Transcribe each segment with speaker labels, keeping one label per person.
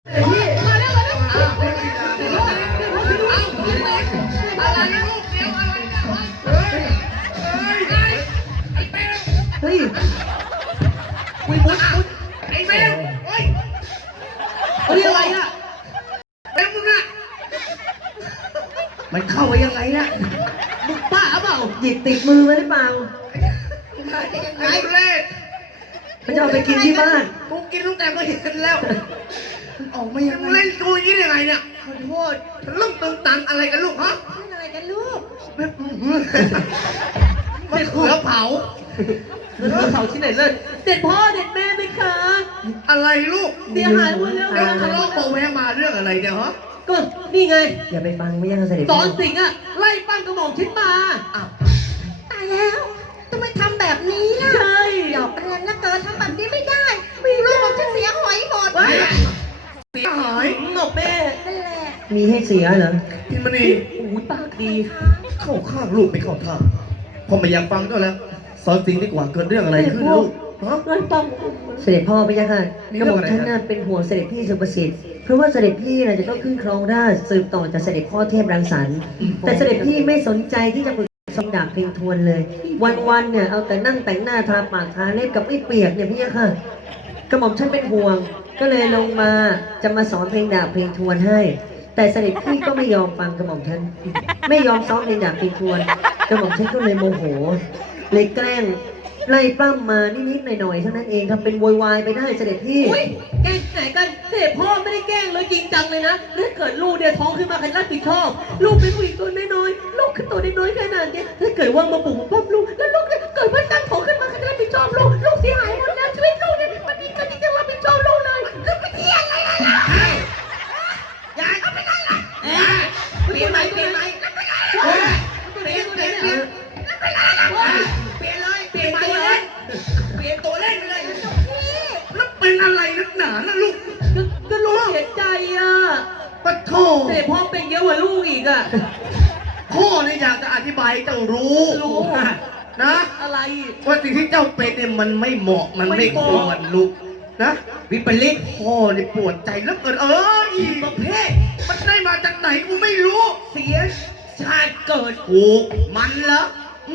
Speaker 1: พี่มาแล้วมาแล้ว
Speaker 2: อะไรลูกเดี๋ยวอะไร
Speaker 1: เฮ้ยคุยมุด
Speaker 2: ไอ้เบลเฮ้ย
Speaker 1: เขาเรียกอะไรอ่ะ
Speaker 2: เบลมึงอะ
Speaker 1: มันเข้าไปยังไงนะมึงบ้าเปล่าหยิบติดมือมาหรือเปล่า
Speaker 2: ไอ้เล่
Speaker 1: มันจะเอาไปกินที่บ้าน
Speaker 2: กูกินตั้งแต่ก็เห็นแล้วออกมายังเล่นกูอย่างนี้ได้ไงเนี่ยขอโทษเรื่องตึงตังอะไรกันลูกฮะ
Speaker 3: เล่นอะไรกันลูก
Speaker 2: ไม่เขือเผา
Speaker 1: เขาที่ไหนเล่นเด็ดพ่อเด็ดแม่ไหมคะ
Speaker 2: อะไรลูก
Speaker 1: เสียหายหมดแล้ว
Speaker 2: ทะเลาะเบาแวงมาเรื่องอะไรเนี่ยฮะ
Speaker 1: ก็นี่ไงอย่าไปฟังไม่ยังเสด็จสอนสิงห์อะไล่ปั้งกระหม่อมชิ้นมา
Speaker 3: ตายแล้วทำไมทำแบบนี้ล่ะ
Speaker 1: ใช่
Speaker 3: หยอกเรียนนะเกินทำแบบนี้ไม่ได้มีลูกของฉันเสียหอยหมด
Speaker 2: เสียหาย
Speaker 1: หนกแม่
Speaker 3: นั่นแหละ
Speaker 1: มีให้เสียเหรอ
Speaker 2: พิมณี
Speaker 1: อุ้ยปากดี
Speaker 2: เข้าข้างลูกไม่เข้าท่าพอไม่อยากฟังก็แล้วสอนสิงห์ดีกว่าเกิดเรื่องอะไรขึ้นลูก
Speaker 1: ไล่ปั้งเสด็จพ่อไปยังไงกระหม่อมฉันน่ะเป็นห่วงเสด็จพี่สุประสิทธิ์เพราะว่าเสด็จพี่น่ะจะต้องขึ้นครองราชย์สืบต่อจากเสด็จพ่อเทพรังสรรค์แต่เสด็จพี่ไม่สนใจที่จะฝึกสมดาบเพลงทวนเลยวันๆเนี่ยเอาแต่นั่งแต่งหน้าทาปากทาเล็บกับไม่เปียกเนี่ยพี่ค่ะกระหม่อมฉันเป็นห่วงก็เลยลงมาจะมาสอนเพลงดาบเพลงทวนให้แต่เสด็จพี่ก็ไม่ยอมฟังกระหม่อมฉันไม่ยอมซ้อมเพลงดาบเพลงทวนกระหม่อมฉันก็เลยโมโหเลยแกล้งไล่ปั้มมานิดๆหน่อยๆเท่านั้นเองทำเป็นโวยวายไปได้เสด็จพี่แกล้งไหนกันเสด็จพ่อไม่ได้แกล้งเลยจริงจังเลยนะถ้าเกิดลูกเนี่ยท้องขึ้นมาใครรับผิดชอบลูกเป็นผู้หญิงตัวน้อยๆลูกขึ้นตัวน้อยๆขนาดนี้ถ้าเกิดว่ามาปลุกปั้มลูกแล้วลูกเนี่ยเกิดว่าตั้งท้องขึ้นมาใครจะรับผิดชอบลูกเสียหายหมดแล้วชีวิตลูกเนี่ยมันมีกันที่จะรับผิดชอบลูกเลยลูกไปเที่ยวอะไรล่ะ
Speaker 2: ยายก็ไม่ได้ละเปลี่ยนใหม่เปลี่ยนใหม่เปลี่ยนตัวไหนเนี่ยเปลี่ยนเลยเปลี่ยนใหม่เลยเปลี่ยนตัวเล่นไปเลยแล้วเป็นอะไรนักหนาล่ะลูก
Speaker 1: ก็ลูกเสียใจอ่ะ
Speaker 2: ปะโถ
Speaker 1: แต่พ่อเป็นเยอะกว่าลูกอีกอ่ะ
Speaker 2: พ่อเนี่ยอยากจะอธิบายเจ้ารู้นะ
Speaker 1: อะไร
Speaker 2: ว่าสิ่งที่เจ้าเป็นเนี่ยมันไม่เหมาะมันไม่ควรลูกนะวิปริตพ่อเนี่ยปวดใจแล้วเกินอีประเภทมันได้มาจากไหนกูไม่รู้เสียชาติเกิดถูกมันเหรอ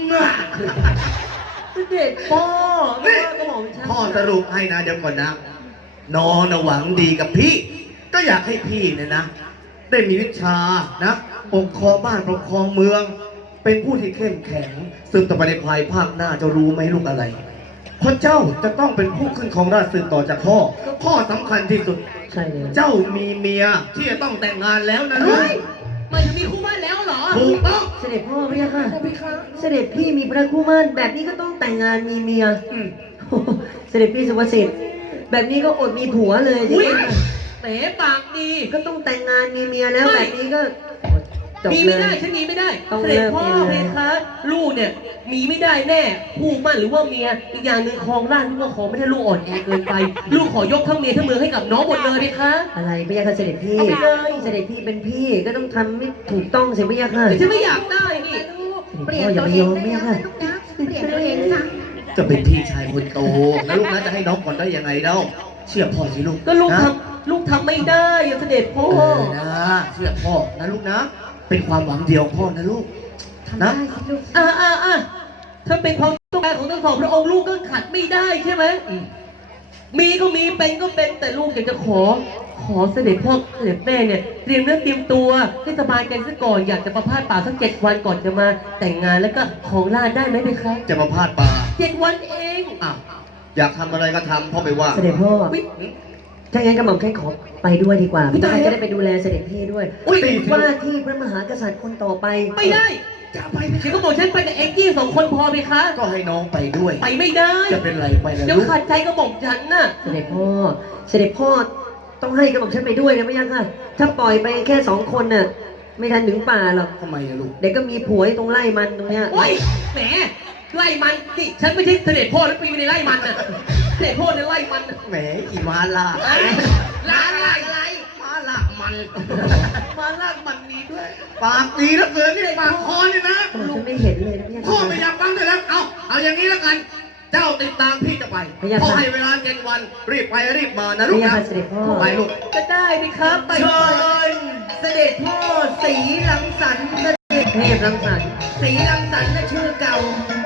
Speaker 1: เด็กพ่อ
Speaker 2: พ่อสรุปให้นะเดี๋ยวก่อนนะน้องหวังดีกับพี่ก็อยากให้พี่เนี่ยนะได้มีวิชานะปกครองบ้านปกครองเมืองเป็นผู้ที่เข้มแข็งสืบต่อไปในภายภาคหน้าจะรู้ไหมลูกอะไรเพราะเจ้าจะต้องเป็นผู้ขึ้นครองราชย์สืบต่อจากพ่อข้อสำคัญที่สุด
Speaker 1: ใช่เลย
Speaker 2: เจ้ามีเมียที่จะต้องแต่งงานแล้วนะลูก
Speaker 1: มันจะมีคู่มั่นแล้วเหรอ
Speaker 2: ถูกต้อง
Speaker 1: เสด็จพ่อพี่ค่ะเสด็จพี่มีพระคู่มั่นแบบนี้ก็ต้องแต่งงานมีเมียเสด็จพี่สุภสิทธิ์แบบนี้ก็อดมีผัวเลยจริงๆแหมปากดีก็ต้องแต่งงานมีเมียแล้วแบบนี้ก็มีไม่ได้ฉันมีไม่ได้เสด็จพ่อเพคะลูกเนี่ยมีไม่ได้แน่คู่มั่นหรือว่าเมียอีกอย่างหนึ่งครองราชย์ลูกก็ขอไม่ให้ลูกอ่อนแอเกินไปลูกขอยกทั้งเมียทั้งเมืองให้กับน้องหมดเลยเพคะอะไรพี่ยาค่ะเสด็จพี่เสด็จพี่เป็นพี่ก็ต้องทำให้ถูกต้องสิพี่ยาค่ะฉันไม่อยากได้นี่
Speaker 3: เปลี่ยนตัวเองได้ยังไงลูกนะเปลี่ยนตัวเองนะ
Speaker 2: จะเป็นพี่ชายคนโตแล้วลูกนะจะให้น้องก่อนได้ยังไงเล่าเชื่อพ่อสิลูก
Speaker 1: ก็ลูกทำไม่ได้เสด็จพ่อ
Speaker 2: นะเชื่อพ่อนะลูกนะเป็นความหวังเดียวพ่อนะลูกนะ
Speaker 1: ถ้าเป็นความต้องการของทั้งสองพระองค์ลูกก็ขัดไม่ได้ใช่ไหมมีก็มีเป็นก็เป็นแต่ลูกอยากจะขอเสด็จพ่อเสด็จแม่เนี่ยเตรียมเนื้อเตรียมตัวให้สบายใจซะก่อนอยากจะประพาสป่าสัก7 วันก่อนจะมาแต่งงานแล้วก็ของราชได้ไหมเพคะ
Speaker 2: จะประพาสป่า
Speaker 1: 7 วันเอง
Speaker 2: อยากทำอะไรก็ทำพ่อไม่ว่า
Speaker 1: เสด็จพ่อถ้างั้นกระหม่อมแค่ขอไปด้วยดีกว่าพี่จะได้ไปดูแลเสด็จพี่ด้วยว่าที่พระมหากษัตริย์คนต่อไปไม่ได้จะไปพี่ก็บอกฉันไปกับเอ็กกี้2 คนพอไหมคะ
Speaker 2: ก็ให้น้องไปด้วย
Speaker 1: ไปไม่ได้
Speaker 2: จะเป็นไรไปแล้ว
Speaker 1: เดี๋ยวขัดใจกระหม่อมฉันน่ะเสด็จพ่อต้องให้กระหม่อมฉันไปด้วยนะไม่ยังค่ะถ้าปล่อยไปแค่2 คนน่ะไม่ทันถึงป่าหรอก
Speaker 2: ทำไมลูก
Speaker 1: เด็กก็มีผัวตรงไร่มันตรงเนี้ยโอ้ยแหมไล่มันนี่ฉันไม่ใช่เสด็จพ่อแล้วปีในไล่มันน่ะเสด็จพ่อในไล่มัน
Speaker 2: แหมอีมาล่าอะไรมาล่ามันนี้ด้วยปากดีแล้วเกินนี่ปากคอนี่นะ
Speaker 1: ฉันไม่เห็นเลยนะพี่
Speaker 2: พ่อไม่อยากฟังเลยแล้วเอาอย่างนี้แล้วกันเจ้าติดตามพี่จะไป
Speaker 1: พยาค่ะ
Speaker 2: พ่อให้เวลา7 วัน รีบไปรีบมานะลูก
Speaker 1: พยา
Speaker 2: นะ
Speaker 1: ค่ะเสด็จพ่อ
Speaker 2: ไปลูก
Speaker 4: ก็ได้ไหมครับไป
Speaker 2: เชิญ
Speaker 4: เสด็จพ่อศรีลังสรรค์เสด็จ
Speaker 1: เทพรังสรรค์
Speaker 4: ศรีลังสรรค์น่ะชื่อเก่า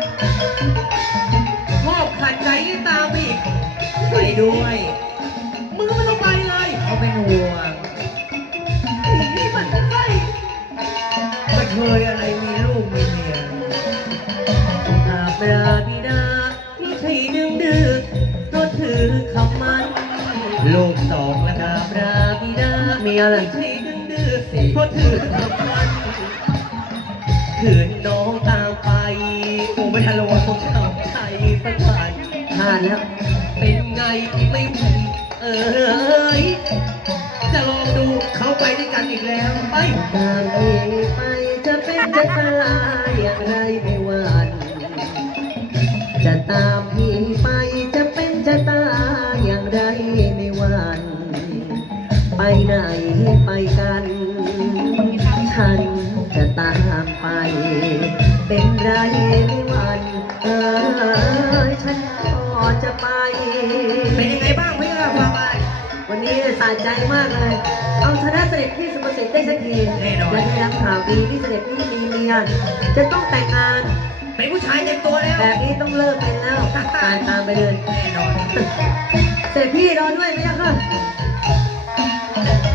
Speaker 4: พ่อขัดใจตามอีกไปด้วยมึงก็ไม่ต้องไปเลยเขาเป็นห่วงนี่มันใกล้กระเทยอะไรมีลูกมีเมียกราบลาบิดานี่ใช่ดึงดื้อเพราะถือคำมันลูกสองแล้วกราบลาบิดา
Speaker 1: มีอะไร
Speaker 4: ใช่ดึงดื้อเพราะถือคำมันคืนน้องตามไปโอ้ไม่ทันระวังของชาวไทยสักวัน
Speaker 1: พลาดแล้ว
Speaker 4: เป็นไงไม่ผิดเอ้ยจะลองดูเขาไปด้วยกันอีกแล้วไป
Speaker 1: ตามพี่ไปจะเป็นจะตายอย่างไรไม่หวั่นจะตามพี่ไปจะเป็นจะตายอย่างไรไม่หวั่นไปไหนไปกัน ฉันจะตามไป เป็นไรไม่หวั่นฉันก็จะไป
Speaker 4: เป็นยังไงบ้างพี่ครับมา
Speaker 1: วันนี้สะใจมากเลย เอาชนะเสด็จพี่สุภสิทธิ์ได้สักที
Speaker 4: แน่นอน
Speaker 1: และได้รับข่าวดีที่เสด็จพี่มีเมียจะต้องแต่งงาน
Speaker 4: เป็นผู้ชายเต็มตัวแล้ว
Speaker 1: แบบนี้ต้องเลิกเป็นแล้วตามไปเลย
Speaker 4: แน่นอน
Speaker 1: เสด็จพี่รอด้วยไหมล่ะคะ